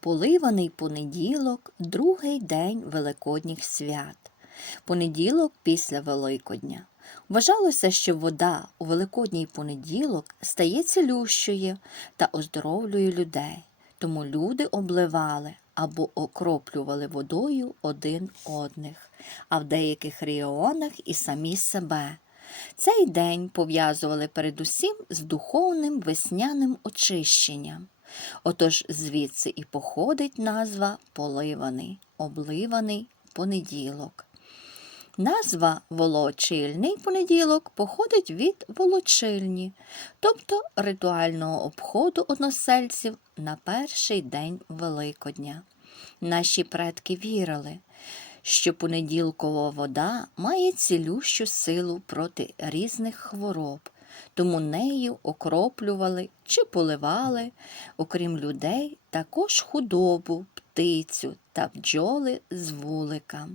Поливаний понеділок, другий день Великодніх свят. Понеділок після Великодня. Вважалося, що вода у Великодній понеділок стає цілющою та оздоровлює людей, тому люди обливали або окроплювали водою один одних, а в деяких регіонах і самі себе. Цей день пов'язували передусім з духовним весняним очищенням. Отож звідси і походить назва поливаний, обливаний понеділок. Назва волочильний понеділок походить від волочильні, тобто ритуального обходу односельців на перший день Великодня. Наші предки вірили, що понеділкова вода має цілющу силу проти різних хвороб, тому нею окроплювали чи поливали, окрім людей, також худобу, птицю та бджоли з вулика.